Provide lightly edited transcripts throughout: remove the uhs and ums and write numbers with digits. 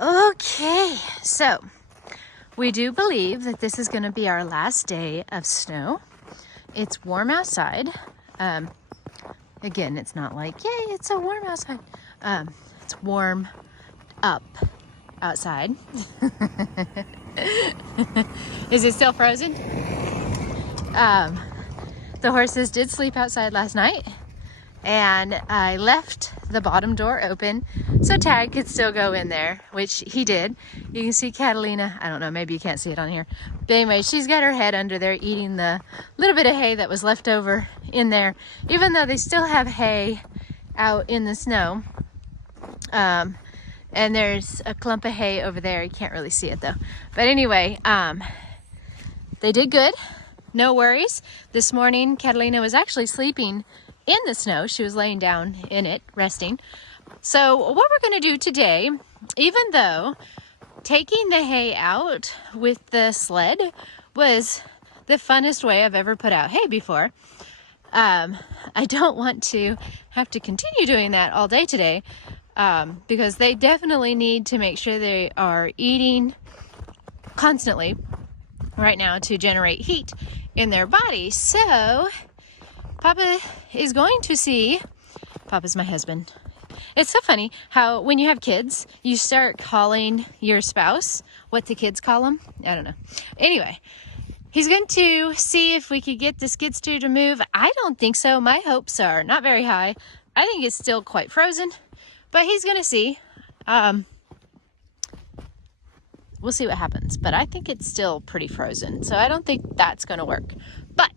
Okay, so we do believe that this is going to be our last day of snow. It's warm outside. Again, it's not like, yay, it's so warm outside. It's warm up outside. Is it still frozen? The horses did sleep outside last night, and I left the bottom door open so Tack could still go in there, which he did. You can see Catalina, I don't know, maybe you can't see it on here, but anyway, she's got her head under there eating the little bit of hay that was left over in there, even though they still have hay out in the snow. And there's a clump of hay over there. You can't really see it though. But anyway, they did good. No worries. This morning, Catalina was actually sleeping in the snow. She was laying down in it, resting. So what we're going to do today, even though taking the hay out with the sled was the funnest way I've ever put out hay before, I don't want to have to continue doing that all day today, because they definitely need to make sure they are eating constantly right now to generate heat in their body. So Papa is going to see, Papa's my husband. It's so funny how when you have kids, you start calling your spouse what the kids call them. I don't know. Anyway, he's going to see if we could get the skid steer to move. I don't think so. My hopes are not very high. I think it's still quite frozen, but he's going to see. We'll see what happens, but I think it's still pretty frozen, so I don't think that's going to work. But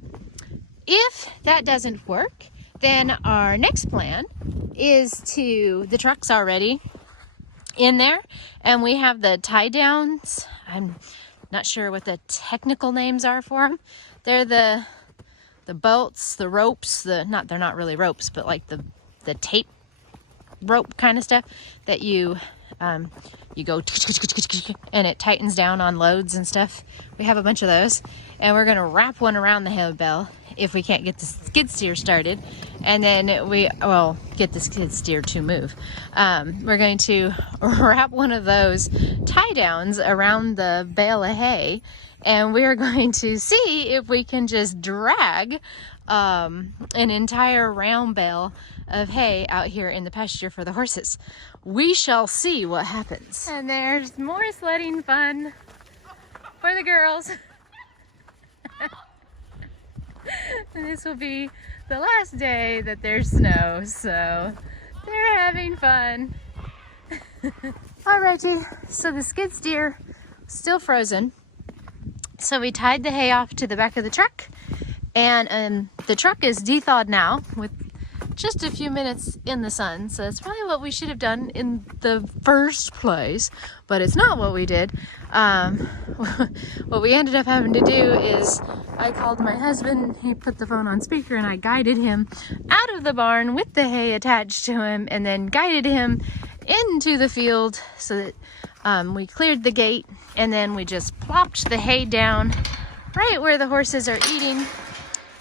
if that doesn't work, then our next plan is the truck's already in there, and we have the tie downs. I'm not sure what the technical names are for them. They're the bolts, the ropes, they're not really ropes, but like the tape rope kind of stuff that you go and it tightens down on loads and stuff. We have a bunch of those, and we're gonna wrap one around the hay bale if we can't get the skid steer started, and then get the skid steer to move. We're going to wrap one of those tie downs around the bale of hay, and we're going to see if we can just drag an entire round bale of hay out here in the pasture for the horses. We shall see what happens. And there's more sledding fun for the girls. And this will be the last day that there's snow, so they're having fun. Alrighty, so the skid steer still frozen. So we tied the hay off to the back of the truck, and the truck is de-thawed now with just a few minutes in the sun, so that's probably what we should have done in the first place, but it's not what we did. What we ended up having to do is I called my husband, he put the phone on speaker, and I guided him out of the barn with the hay attached to him, and then guided him into the field so that we cleared the gate, and then we just plopped the hay down right where the horses are eating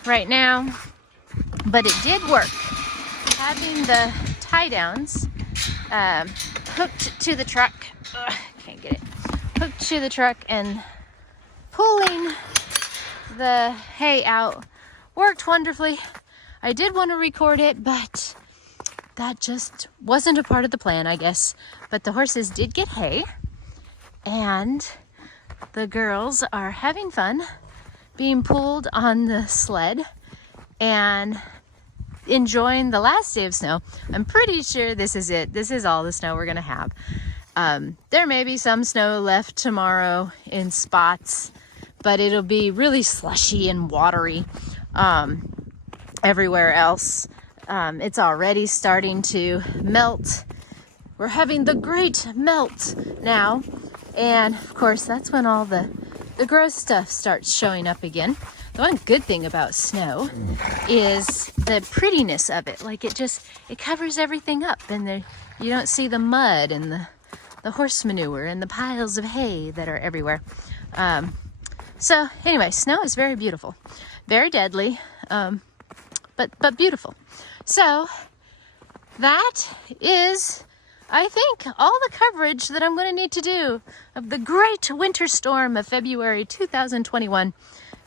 right now. But it did work. Having the tie downs hooked to the truck, can't get it, hooked to the truck and pulling the hay out worked wonderfully. I did want to record it, but that just wasn't a part of the plan, I guess. But the horses did get hay, and the girls are having fun being pulled on the sled and enjoying the last day of snow. I'm pretty sure this is it. This is all the snow we're gonna have. There may be some snow left tomorrow in spots, but it'll be really slushy and watery everywhere else. It's already starting to melt. We're having the great melt now, and of course that's when all the gross stuff starts showing up again. The one good thing about snow is the prettiness of it. Like it covers everything up, and you don't see the mud and the horse manure and the piles of hay that are everywhere. So anyway, snow is very beautiful, very deadly, but beautiful. So that is I think, all the coverage that I'm going to need to do of the great winter storm of February 2021,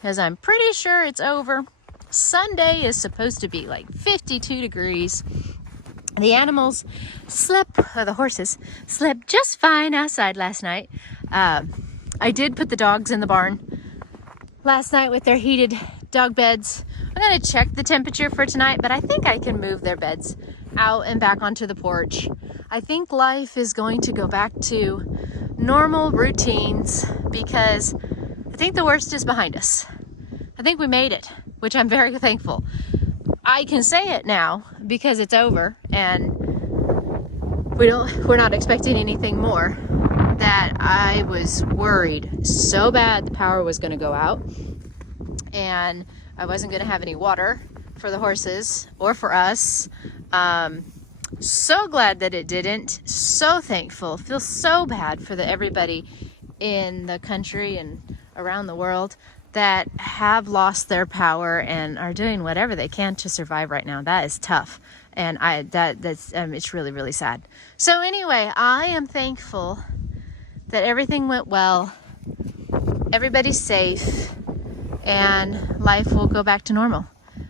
because I'm pretty sure it's over. Sunday is supposed to be like 52 degrees. The animals slept, or the horses slept just fine outside last night. I did put the dogs in the barn last night with their heated dog beds. I'm going to check the temperature for tonight, but I think I can move their beds out and back onto the porch. I think life is going to go back to normal routines because I think the worst is behind us. I think we made it, which I'm very thankful. I can say it now because it's over and we're not expecting anything more. That I was worried so bad the power was going to go out and I wasn't going to have any water for the horses or for us. So glad that it didn't. So thankful. Feel so bad for everybody in the country and around the world that have lost their power and are doing whatever they can to survive right now. That is tough. And it's really, really sad. So anyway, I am thankful that everything went well, everybody's safe, and life will go back to normal.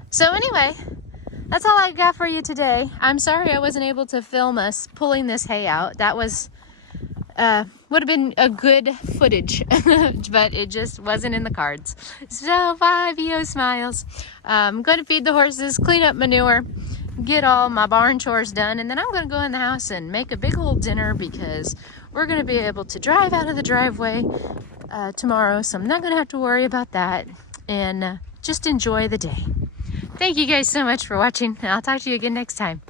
So anyway, that's all I've got for you today. I'm sorry I wasn't able to film us pulling this hay out. That was would have been a good footage, but it just wasn't in the cards. So bye, VO Smiles. I'm going to feed the horses, clean up manure, get all my barn chores done, and then I'm going to go in the house and make a big old dinner because we're going to be able to drive out of the driveway tomorrow, so I'm not going to have to worry about that, and just enjoy the day. Thank you guys so much for watching, and I'll talk to you again next time.